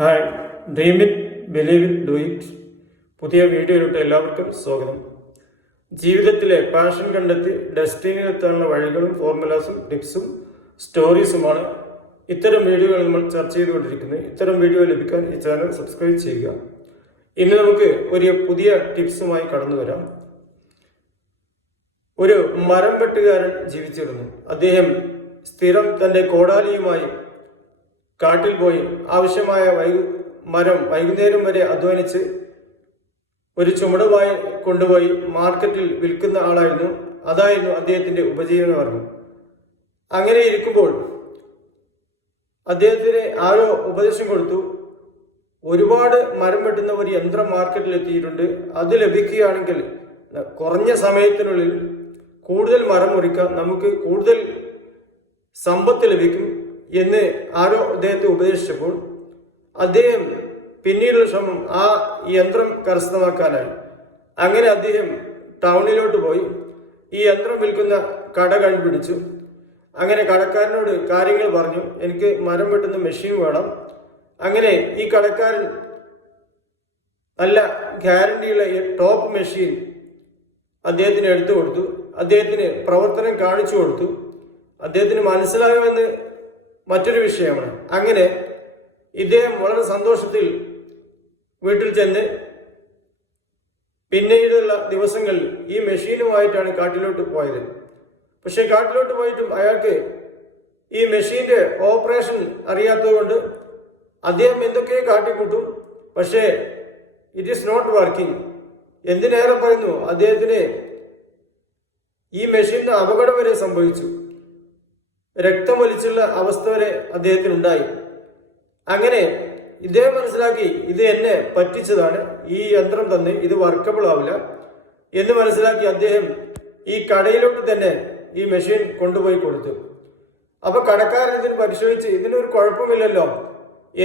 Hi, dream it, believe it, do it. പുതിയ വീഡിയോയിലോട്ട് എല്ലാവർക്കും സ്വാഗതം. ജീവിതത്തിലെ പാഷൻ കണ്ടെത്തി ഡെസ്റ്റിനിയിലെത്താനുള്ള വഴികളും ഫോർമുലാസും ടിപ്സും സ്റ്റോറീസുമാണ് ഇത്തരം വീഡിയോകൾ നമ്മൾ ചർച്ച ചെയ്തുകൊണ്ടിരിക്കുന്നത്. ഇത്തരം വീഡിയോ ലഭിക്കാൻ ഈ ചാനൽ സബ്സ്ക്രൈബ് ചെയ്യുക. ഇന്ന് നമുക്ക് ഒരു പുതിയ ടിപ്സുമായി കടന്നു വരാം. ഒരു മരം വെട്ടുകാരൻ ജീവിച്ചിരുന്നു. അദ്ദേഹം സ്ഥിരം തൻ്റെ കോടാലിയുമായി കാട്ടിൽ പോയി ആവശ്യമായ മരം വൈകുന്നേരം വരെ അധ്വാനിച്ച് ഒരു ചുമടുമായി കൊണ്ടുപോയി മാർക്കറ്റിൽ വിൽക്കുന്ന ആളായിരുന്നു. അതായിരുന്നു അദ്ദേഹത്തിന്റെ ഉപജീവനമാർഗം. അങ്ങനെ ഇരിക്കുമ്പോൾ അദ്ദേഹത്തിന് ആരോ ഉപദേശം കൊടുത്തു, ഒരുപാട് മരം വെട്ടുന്ന ഒരു യന്ത്രം മാർക്കറ്റിൽ എത്തിയിട്ടുണ്ട്, അത് ലഭിക്കുകയാണെങ്കിൽ കുറഞ്ഞ സമയത്തിനുള്ളിൽ കൂടുതൽ മരം മുറിക്കാം, നമുക്ക് കൂടുതൽ സമ്പത്ത് ലഭിക്കും എന്ന് ആരോ അദ്ദേഹത്തെ ഉപദേശിച്ചപ്പോൾ അദ്ദേഹം പിന്നീടുള്ള ശ്രമം ആ യന്ത്രം കരസ്ഥമാക്കാനായി. അങ്ങനെ അദ്ദേഹം ടൗണിലോട്ട് പോയി ഈ യന്ത്രം വിൽക്കുന്ന കട കണ്ടുപിടിച്ചു. അങ്ങനെ കടക്കാരനോട് കാര്യങ്ങൾ പറഞ്ഞു, എനിക്ക് മരം വെട്ടുന്ന മെഷീൻ വേണം. അങ്ങനെ ഈ കടക്കാരൻ നല്ല ഗ്യാരണ്ടിയുള്ള ടോപ്പ് മെഷീൻ അദ്ദേഹത്തിന് എടുത്തു കൊടുത്തു. അദ്ദേഹത്തിന് പ്രവർത്തനം കാണിച്ചു കൊടുത്തു. അദ്ദേഹത്തിന് മനസ്സിലാകുമെന്ന് മറ്റൊരു വിഷയമാണ്. അങ്ങനെ ഇദ്ദേഹം വളരെ സന്തോഷത്തിൽ വീട്ടിൽ ചെന്ന് പിന്നീടുള്ള ദിവസങ്ങളിൽ ഈ മെഷീനുമായിട്ടാണ് കാട്ടിലോട്ട് പോയത്. പക്ഷെ കാട്ടിലോട്ട് പോയിട്ടും അയാൾക്ക് ഈ മെഷീന്റെ ഓപ്പറേഷൻ അറിയാത്തതുകൊണ്ട് അദ്ദേഹം എന്തൊക്കെയോ കാട്ടിക്കൂട്ടും, പക്ഷേ ഇറ്റ് ഈസ് നോട്ട് വർക്കിംഗ്. എന്തിനേറെ പറയുന്നു, അദ്ദേഹത്തിന് ഈ മെഷീന് അപകടം വരെ സംഭവിച്ചു. രക്തമൊലിച്ചുള്ള അവസ്ഥ വരെ അദ്ദേഹത്തിനുണ്ടായി. അങ്ങനെ ഇദ്ദേഹം മനസ്സിലാക്കി, ഇത് എന്നെ പറ്റിച്ചതാണ്, ഈ യന്ത്രം തന്നെ ഇത് വർക്കബിൾ ആവില്ല എന്ന് മനസ്സിലാക്കി അദ്ദേഹം ഈ കടയിലോട്ട് തന്നെ ഈ മെഷീൻ കൊണ്ടുപോയി കൊടുത്തു. അപ്പൊ കടക്കാരൻ ഇതിന് പരിശോധിച്ച് ഇതിനൊരു കുഴപ്പമില്ലല്ലോ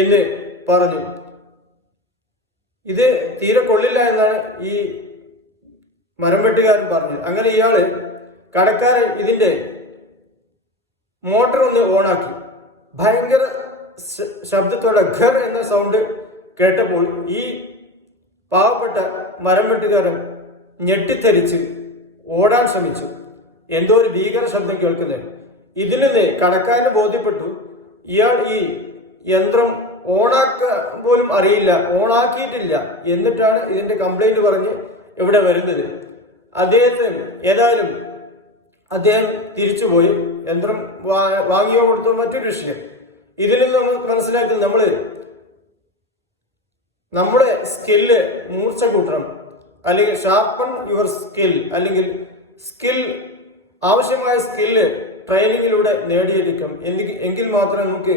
എന്ന് പറഞ്ഞു. ഇത് തീരെ കൊള്ളില്ല എന്നാണ് ഈ മരം വെട്ടുകാരൻ പറഞ്ഞത്. അങ്ങനെ ഇയാള് കടക്കാരൻ ഇതിന്റെ മോട്ടർ ഒന്ന് ഓണാക്കി. ഭയങ്കര ശബ്ദത്തോടെ ഘർ എന്ന സൗണ്ട് കേട്ടപ്പോൾ ഈ പാവപ്പെട്ട മരം വെട്ടുകാരൻ ഞെട്ടിത്തെറിച്ച് ഓടാൻ ശ്രമിച്ചു. എന്തോ ഒരു ഭീകര ശബ്ദം കേൾക്കുന്നത്. ഇതിൽ നിന്ന് കടക്കാരന് ബോധ്യപ്പെട്ടു, ഇയാൾ ഈ യന്ത്രം ഓണാക്കാൻ പോലും അറിയില്ല, ഓണാക്കിയിട്ടില്ല, എന്നിട്ടാണ് ഇതിന്റെ കംപ്ലൈന്റ് പറഞ്ഞ് ഇവിടെ വരുന്നത്. ഏതായാലും അദ്ദേഹം തിരിച്ചുപോയി. യന്ത്രം വാങ്ങിയോ കൊടുത്തോ മറ്റൊരു വിഷയം. ഇതിൽ നിന്ന് നമ്മൾ മനസ്സിലാക്കുന്നത് നമ്മുടെ സ്കില്ല് മൂർച്ച കൂട്ടണം, അല്ലെങ്കിൽ ഷാർപ്പൺ യുവർ സ്കിൽ, അല്ലെങ്കിൽ ആവശ്യമായ സ്കില്ല് ട്രെയിനിങ്ങിലൂടെ നേടിയെടുക്കാം. എങ്കിൽ മാത്രമേ നമുക്ക്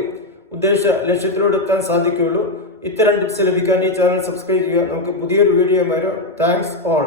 ഉദ്ദേശ ലക്ഷ്യത്തിലൂടെ എത്താൻ സാധിക്കുകയുള്ളൂ. ഇത്തരം ടിപ്സ് ലഭിക്കാൻ ഈ ചാനൽ സബ്സ്ക്രൈബ് ചെയ്യുക. നമുക്ക് പുതിയൊരു വീഡിയോ വരാം. Thanks all.